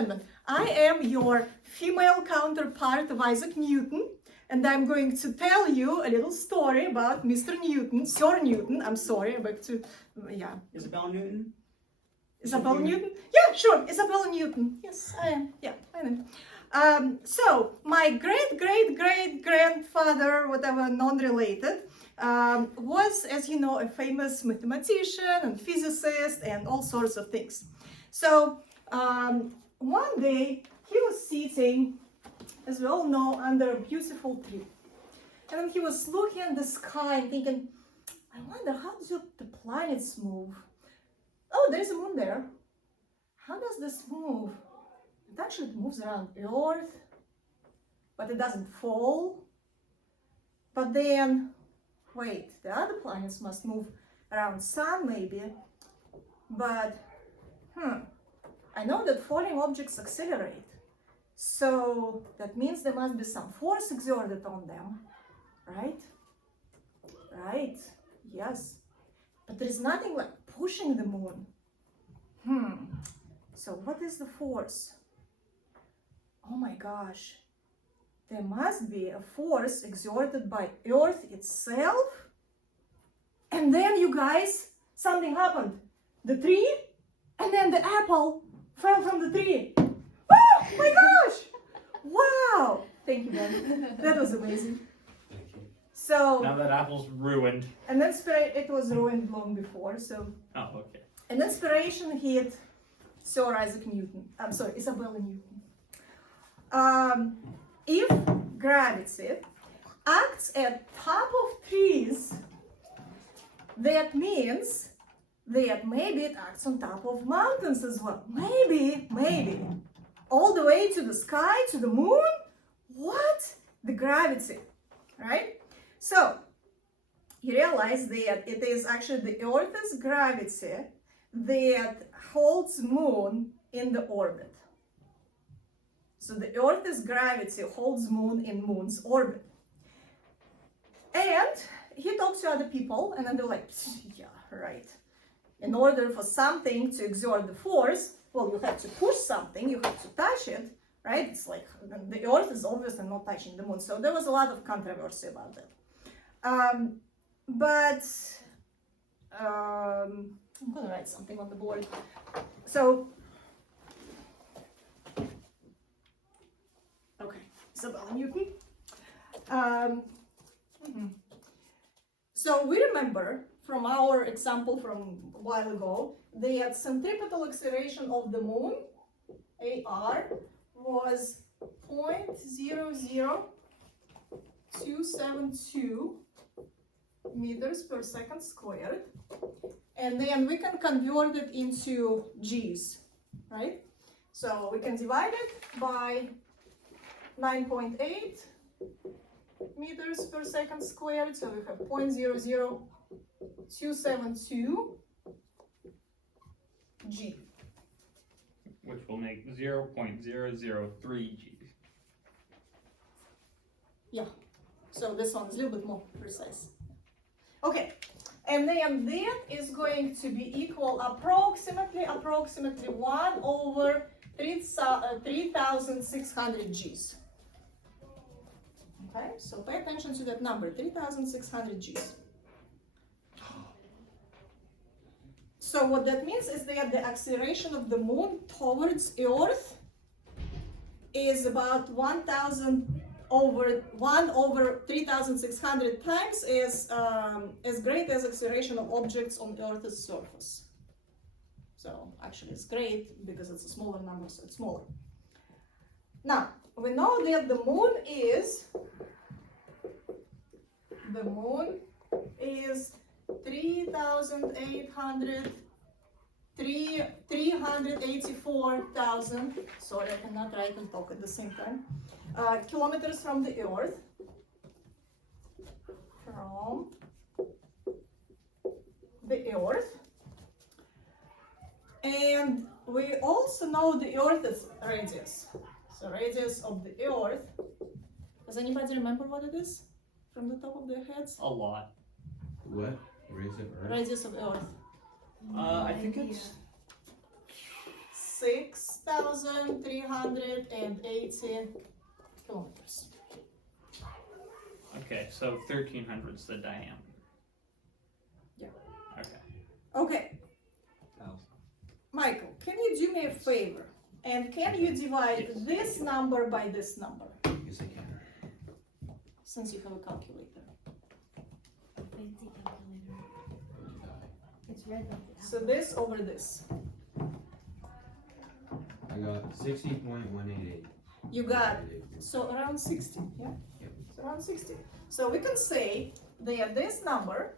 gentlemen, I am your female counterpart of Isaac Newton, and I'm going to tell you a little story about Mr. Newton, Sir Newton. I'm sorry, back to, yeah. Isabella Newton? Isabella Newton? Yeah, sure, Isabella Newton. Yes, I am. Yeah, I am. So, my great-great-great-grandfather, whatever, non-related, was, as you know, a famous mathematician and physicist and all sorts of things. So, one day, he was sitting, as we all know, under a beautiful tree. And then he was looking at the sky and thinking, I wonder, how do the planets move? Oh, there's a moon there. How does this move? It actually moves around Earth, but it doesn't fall. But then, wait, the other planets must move around Sun maybe. But, I know that falling objects accelerate. So that means there must be some force exerted on them, right? Right, yes. But there is nothing like pushing the moon. So what is the force? Oh my gosh. There must be a force exerted by Earth itself. And then, you guys, something happened. The tree, and then the apple fell from the tree. Oh my gosh! Wow! Thank you, Ben. That was amazing. Thank you. So now that apple's ruined. And then it was ruined long before. So. Oh, okay. An inspiration hit Sir Isaac Newton. I'm sorry, Isabella Newton. If gravity acts at top of trees, that means that maybe it acts on top of mountains as well. Maybe. All the way to the sky, to the moon? What? The gravity, right? So, you realize that it is actually the Earth's gravity that holds moon in the orbit. So the Earth's gravity holds moon in moon's orbit. And he talks to other people, and then they're like, yeah, right. In order for something to exert the force, well, you have to push something, you have to touch it, right? It's like the Earth is obviously not touching the moon. So there was a lot of controversy about that. I'm going to write something on the board. So, okay, Isabella Newton. So we remember from our example from a while ago that centripetal acceleration of the moon, AR, was 0.00272 meters per second squared. And then we can convert it into G's, right? So we can divide it by 9.8 meters per second squared. So we have 0.00272 G. Which will make 0.003 G. Yeah, so this one is a little bit more precise. Okay, and then that is going to be equal approximately 1 over 3,600 G's. Okay, so pay attention to that number, 3,600 G's. So what that means is that the acceleration of the moon towards Earth is about 1 over 3,600 times as great as acceleration of objects on Earth's surface. So actually it's great because it's a smaller number, so it's smaller. Now, we know that the moon is 384,000, sorry, I cannot write and talk at the same time, kilometers from the Earth. And we also know the Earth's radius. So radius of the Earth. Does anybody remember what it is from the top of their heads? A lot. What? Radius of Earth? Radius of Earth. I think it's 6,000 6,380 kilometers. Okay, so 1,300 is the diameter. Yeah. Okay. Okay, Michael, can you do me a favor? And can you divide Yes. this number by this number? Yes, I can. Since you have a calculator. Fancy calculator. It's red like the So this over this. I got 60.188. You got, so around 60, yeah? Yep. So around 60. So we can say that this number,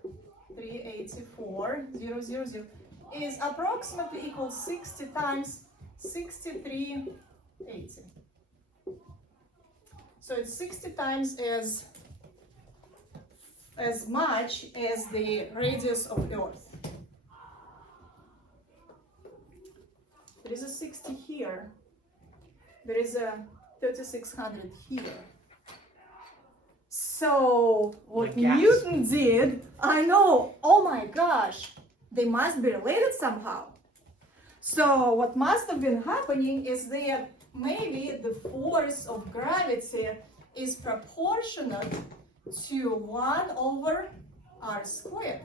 384,000, is approximately equal 60 times 6380. So it's 60 times as much as the radius of Earth. There is a 60 here. There is a 3,600 here. So what The gas. Newton did, I know, oh my gosh, they must be related somehow. So what must have been happening is that maybe the force of gravity is proportionate to 1 over r squared.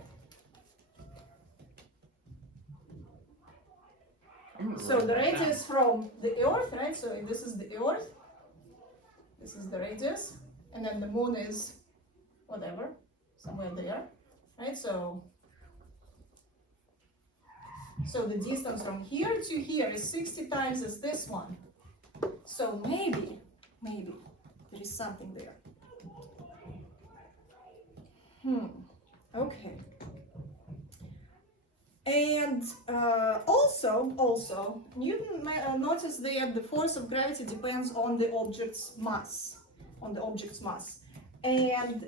So the radius from the Earth, right? So this is the Earth, this is the radius, and then the moon is whatever, somewhere there, right? So the distance from here to here is 60 times as this one. So maybe there is something there. Okay. And also, Newton noticed that the force of gravity depends on the object's mass, And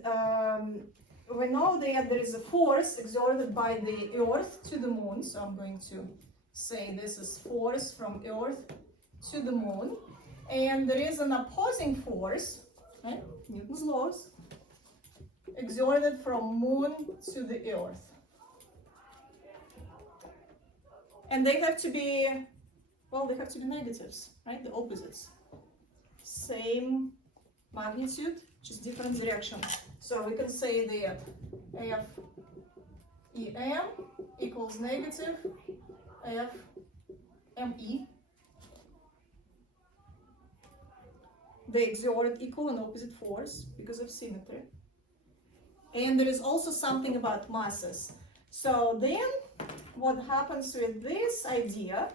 we know that there is a force exerted by the Earth to the moon. So I'm going to say this is force from Earth to the moon. And there is an opposing force, right? Newton's laws, exerted from moon to the Earth. And they have to be, well, they have to be negatives, right? The opposites. Same magnitude, just different directions. So we can say that FEM equals negative FME. They exert equal and opposite force because of symmetry. And there is also something about masses. So then what happens with this idea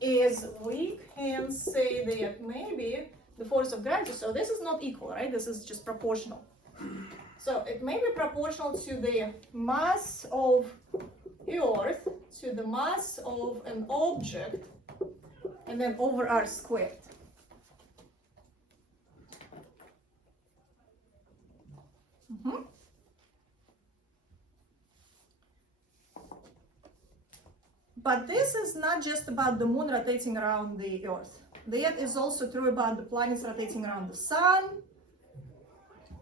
is we can say that maybe the force of gravity, so this is not equal, right? This is just proportional. So it may be proportional to the mass of Earth to the mass of an object and then over r squared. But this is not just about the moon rotating around the Earth. That is also true about the planets rotating around the sun.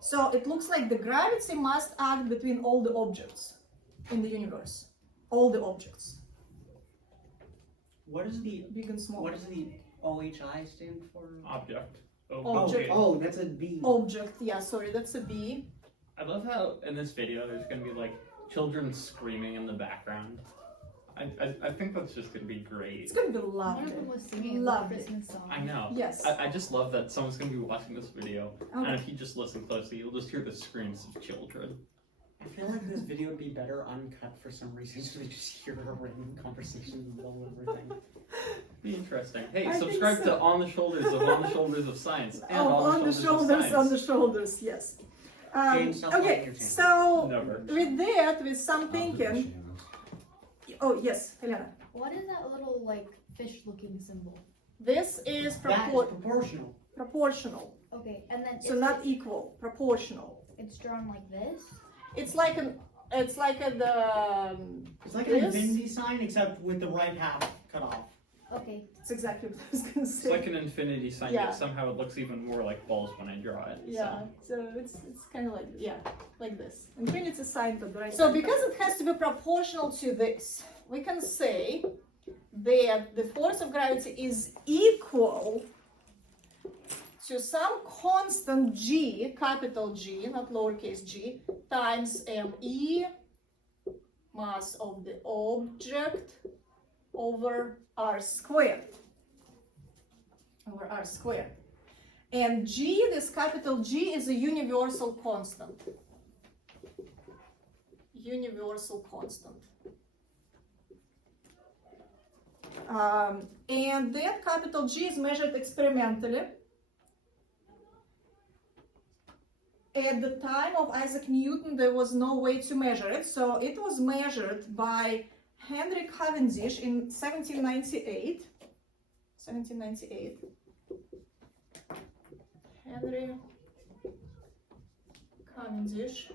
So it looks like the gravity must act between all the objects in the universe. All the objects, What is the big and small. what does the OHI stand for? Object. Object. Oh, that's a B. Object, yeah, sorry, that's a B. I love how in this video there's gonna be like children screaming in the background. I think that's just gonna be great. It's gonna be One lovely. of them was singing a Lovely. Christmas song. I know. Yes. I just love that someone's gonna be watching this video, and Okay. if you just listen closely, you'll just hear the screams of children. I feel like this video would be better uncut for some reason, so we just hear a random conversation in the middle of everything. Be interesting. Hey, I think subscribe so. to On the Shoulders of Science and On the shoulders, yes. James, stop Okay, playing your so Never. with that, with some thinking. Oh yes, Helena. What is that little like fish-looking symbol? This is That is proportional. proportional. Okay, and then So not equal, proportional. it's drawn like this. It's like the It's like an This? infinity sign, except with the right half cut off. Okay, it's exactly what I was gonna It's say. like an infinity sign, Yeah. yet somehow it looks even more like balls when I draw it. Yeah, so it's kind of like this. Infinity sign, but right. So because it has to be proportional to this, we can say that the force of gravity is equal to some constant g, capital G, not lowercase g, times me, mass of the object, over r squared. Over r squared. And g, this capital G, is a universal constant. Universal constant. And that capital G is measured experimentally. At the time of Isaac Newton, there was no way to measure it, so it was measured by Henry Cavendish in 1798. 1798. Henry Cavendish,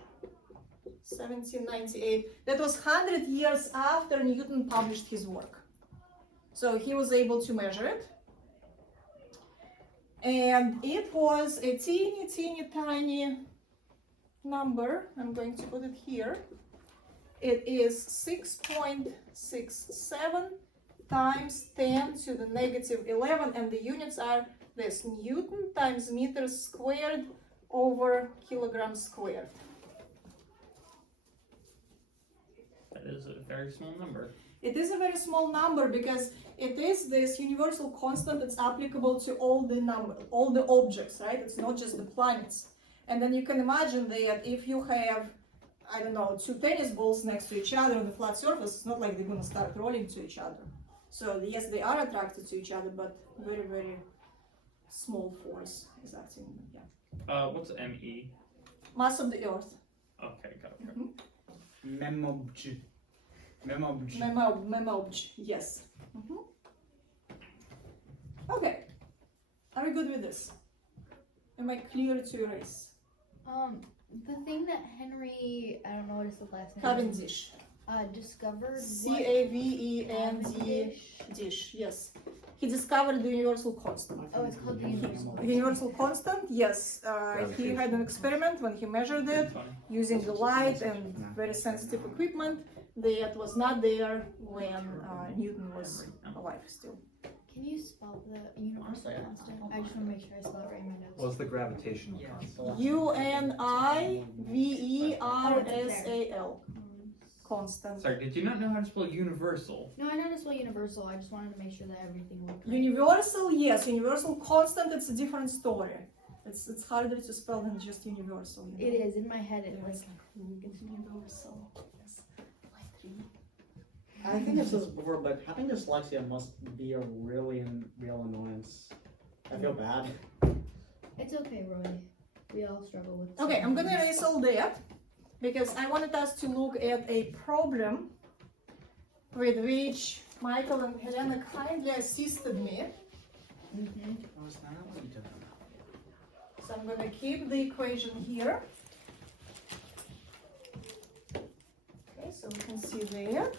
1798. That was 100 years after Newton published his work. So he was able to measure it. And it was a teeny tiny number. I'm going to put it here. It is 6.67 times 10 to the negative 11, and the units are this: Newton times meters squared over kilograms squared. That is a very small number. It is a very small number because it is this universal constant that's applicable to all the objects, right? It's not just the planets. And then you can imagine that if you have, I don't know, two tennis balls next to each other on a flat surface, it's not like they're going to start rolling to each other. So yes, they are attracted to each other, but very, very small force is acting. Yeah. What's ME? Mass of the Earth. Okay, got it. Memobj. Memobj. Memobj. Yes. Okay. Are we good with this? Am I clear to erase? The thing that Henry, I don't know what his last name Cavendish. discovered. Cavendish. Yes. He discovered the universal constant. Oh, it's called the universal. The universal constant, yes. He had an experiment when he measured it using the light and very sensitive equipment that was not there when Newton was alive still. Can you spell the universal constant? I just want to make sure I spell it right in my notes. What's the gravitational constant? UNIVERSAL. Constant. Sorry, did you not know how to spell universal? No, I know how to spell universal. I just wanted to make sure that everything worked. Right. Universal, yes. Universal constant, it's a different story. It's harder to spell than just universal. You know? It is. In my head, it's like, it's universal. Yes. I think I've said this before, but having dyslexia must be a real annoyance. I feel bad. it's okay, Roy. We all struggle with. Okay, I'm gonna erase all that because I wanted us to look at a problem with which Michael and Helena kindly assisted me. Oh, is that what you did? So I'm gonna keep the equation here. Okay, so we can see that.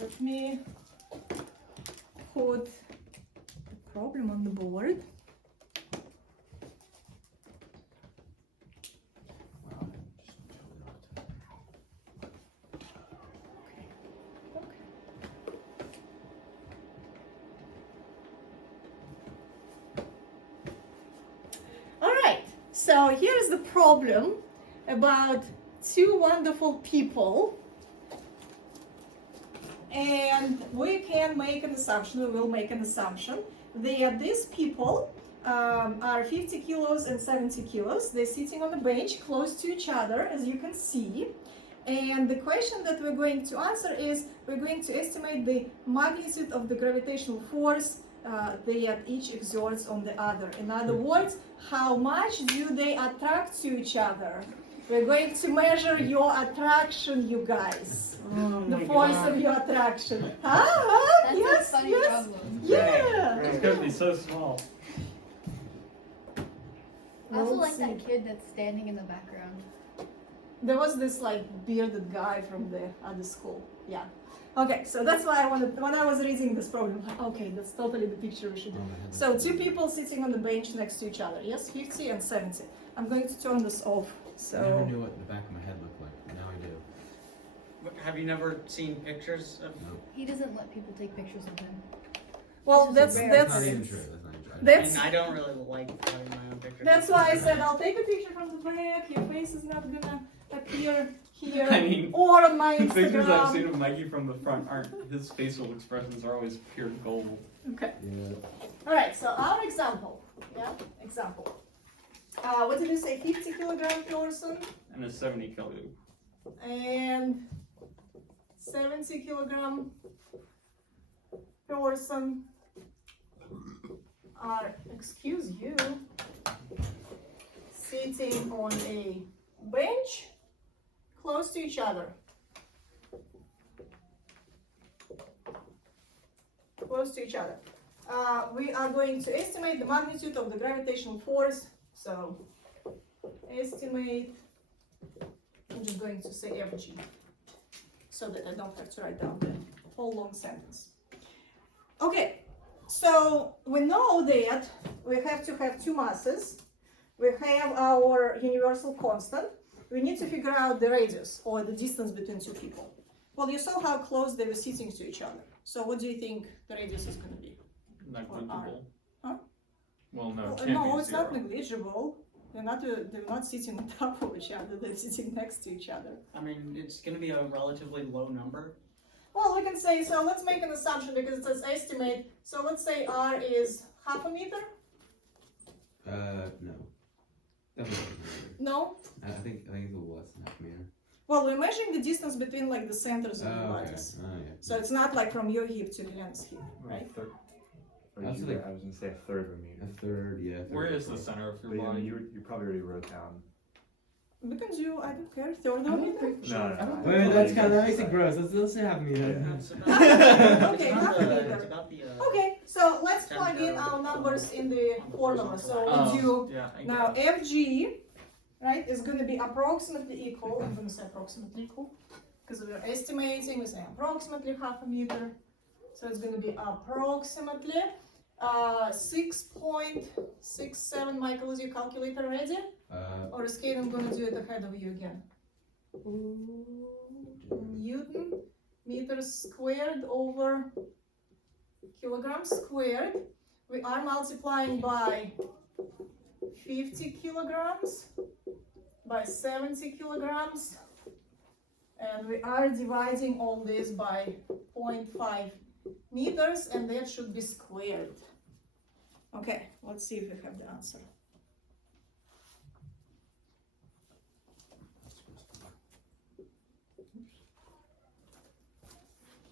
Let me put the problem on the board. So here's the problem about two wonderful people, and we can make an assumption, we will make an assumption that these people are 50 kilos and 70 kilos. They're sitting on a bench close to each other, as you can see. And the question that we're going to answer is, we're going to estimate the magnitude of the gravitational force that each exerts on the other. In other words, how much do they attract to each other? We're going to measure your attraction, you guys. The force of your attraction. That's Yes, a funny yes. problem. Yeah. It's gonna be so small. I also We'll like see. that kid that's standing in the background. There was this like bearded guy from the other school. Yeah. Okay, so that's why I wanted, when I was reading this problem, okay, that's totally the picture we should do. So two people sitting on the bench next to each other, yes, 50 and 70. I'm going to turn this off. I never So knew what the back of my head looked like. Now I do. have you never seen pictures of? He doesn't let people take pictures of him. Well, This is that's rare. That's not even true. That's not even true. That's- And I don't really like having my own pictures. That's why I said I'll take a picture from the back. Your face is not gonna appear here I mean, or on my the pictures I've seen Instagram. of Mikey from the front aren't. His facial expressions are always pure gold. Okay. Yeah. All right. So our example. Yeah. Example. What did you say? 50 kilogram person And a 70 kilo. and 70 kilogram person are, excuse you, sitting on a bench close to each other. Close to each other. We are going to estimate the magnitude of the gravitational force. So, estimate, I'm just going to say FG, so that I don't have to write down the whole long sentence. Okay, so we know that we have to have two masses. We have our universal constant. We need to figure out the radius or the distance between two people. Well, you saw how close they were sitting to each other. So what do you think the radius is going to be? Negligible. Huh? Well, no, it Well, can't no, be it's zero. not negligible. They're not sitting on top of each other. They're sitting next to each other. I mean, it's going to be a relatively low number. Well, we can say, so let's make an assumption because it says estimate. So let's say R is half a meter. No. Definitely. No? I think it's a little less than half a meter. Well, we're measuring the distance between like the centers of the Oh, okay. bodies. Oh, yeah. So it's not like from your hip to Helena's hip, right? I was like- I was gonna say a third of a meter. A third, yeah. a third Where of a is the foot. center of your But body? you probably already wrote down. We can do, I don't care, third of a meter. No. Wait, that makes it gross. Let's say half a meter. Yeah. It's about, Okay, it's half about a the, meter. it's about the, Okay, so let's plug in our numbers in the formula. So we do yeah. now FG, right, is going to be approximately equal. I'm going to say approximately equal because we're estimating. We say approximately half a meter. So it's going to be approximately 6.67. Michael, is your calculator ready? Or is Kaden going to do it ahead of you again? Newton meters squared over kilograms squared. We are multiplying by 50 kilograms by 70 kilograms, and we are dividing all this by 0.5 meters, and that should be squared. Okay, let's see if we have the answer.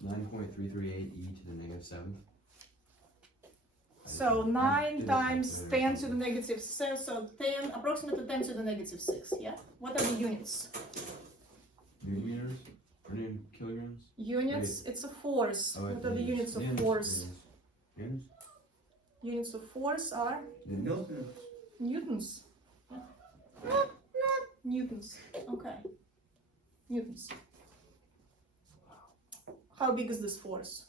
(9.338 to the negative 7th). So I 9 did it times like 10 to the negative 6, so 10, approximately 10 to the negative 6, yeah? What are the units? Newton meters or Newton kilograms? Units, it's a force. Oh, What are the units of force? Units? Units of force are Newtons. newtons. Newtons, okay. Newtons. How big is this force?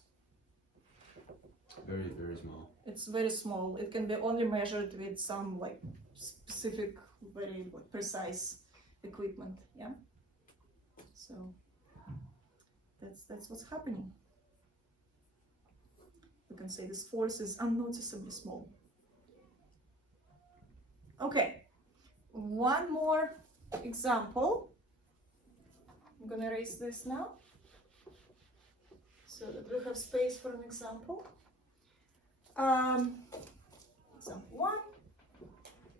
Very, very small. It's very small. It can be only measured with some like specific, very like, precise equipment. Yeah. So that's what's happening. We can say this force is unnoticeably small. Okay. One more example. I'm gonna erase this now, so that we have space for an example. Example 1,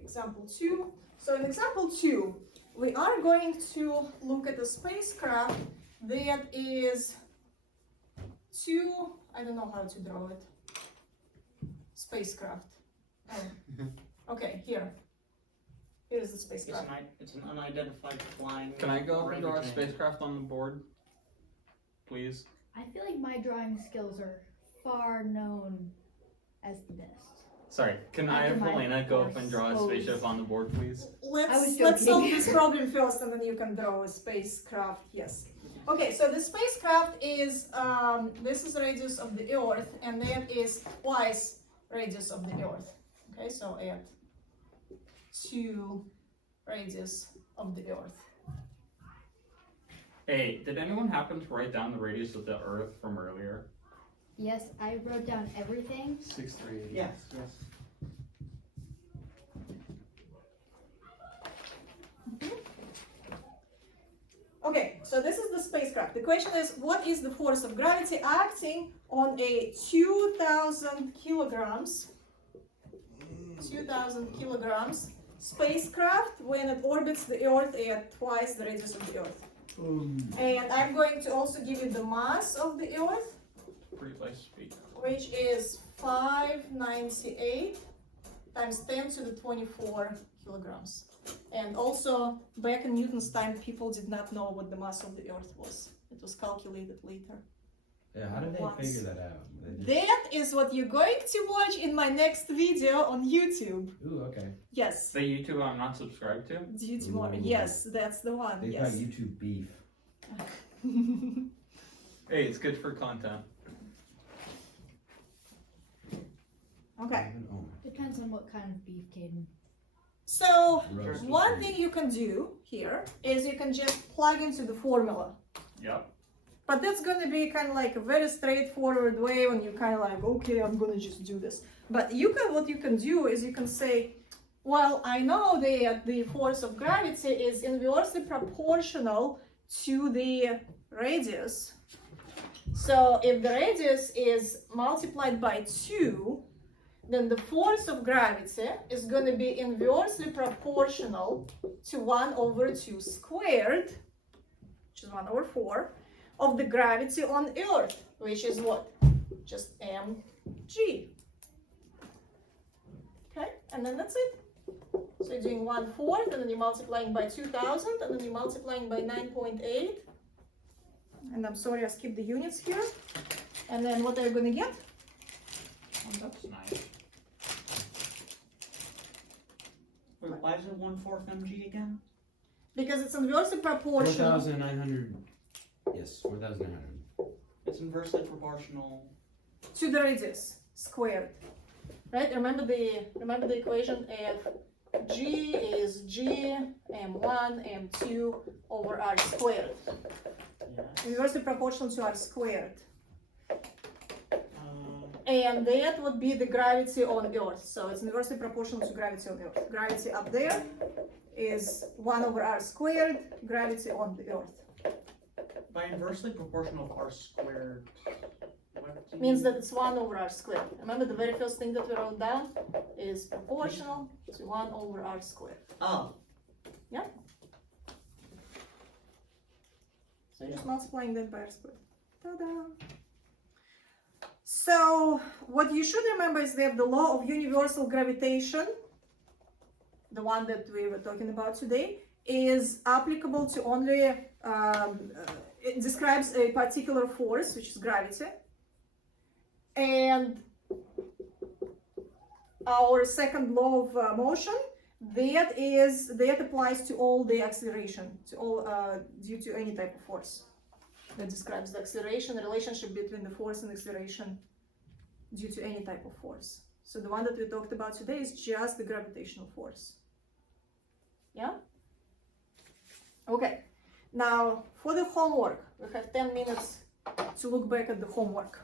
example 2. So in example 2, we are going to look at a spacecraft that is I don't know how to draw it. Spacecraft. Okay, here. Here's the spacecraft. It's an unidentified flying. Can I go up and draw a orangutan. spacecraft on the board? Please? I feel like my drawing skills are far known as the best. Sorry, can I After have my Helena go up course and draw a goes- spaceship on the board, please? Let's joking. solve this problem first, and then you can draw a spacecraft. Yes. Okay, so the spacecraft is this is the radius of the Earth, and that is twice radius of the Earth. Okay, so add 2 radius of the Earth. Hey, did anyone happen to write down the radius of the Earth from earlier? Yes, I wrote down everything. 638. Yes, yes. Okay, so this is the spacecraft. The question is, what is the force of gravity acting on a 2,000 kilograms spacecraft when it orbits the Earth at twice the radius of the Earth? And I'm going to also give you the mass of the Earth, Precise speak. which is 598 times 10 to the 24 kilograms. And also, back in Newton's time, people did not know what the mass of the Earth was. It was calculated later. Yeah, how did they Once. figure that out? They just- That is what you're going to watch in my next video on YouTube. Ooh, okay. Yes. The YouTube I'm not subscribed to? YouTube more. Ooh. Yes, that's the one. They got Yes. YouTube beef. Hey, it's good for content. Okay. Oh, Depends on what kind of beef, Caden. So, roasted one beef. thing you can do here is you can just plug into the formula. Yep. But that's gonna be kind of like a very straightforward way when you're kind of like, okay, I'm gonna just do this. But what you can do is you can say, well, I know that the force of gravity is inversely proportional to the radius. So if the radius is multiplied by 2, then the force of gravity is going to be inversely proportional to 1 over 2 squared, which is 1 over 4, of the gravity on Earth, which is what? Just mg. Okay, and then that's it. So you're doing 1/4, and then you're multiplying by 2,000, and then you're multiplying by 9.8. And I'm sorry, I skipped the units here. And then what are you going to get? Oh, that's nice. Wait, why is it 1/4 mg again? Because it's inversely proportional. 4,900. Yes, 4,900. It's inversely proportional. To the radius squared, right? Remember the equation of g is g m1 m2 over r squared. Yes. Inversely proportional to r squared, Uh, and that would be the gravity on Earth. So it's inversely proportional to gravity on Earth. Gravity up there is 1 over r squared. Gravity on the Earth by inversely proportional to r squared. What do means you- that it's 1 over r squared. Remember the very first thing that we wrote down is proportional to 1 over r squared. Oh. Yeah. So you're just multiplying that by r squared. Ta-da! So what you should remember is that the law of universal gravitation, the one that we were talking about today, is applicable to only, it describes a particular force, which is gravity. And our second law of motion, that applies to all the acceleration, to all due to any type of force. That describes the acceleration, the relationship between the force and acceleration due to any type of force. So the one that we talked about today is just the gravitational force. Yeah? Okay. Now, for the homework, we have 10 minutes to look back at the homework.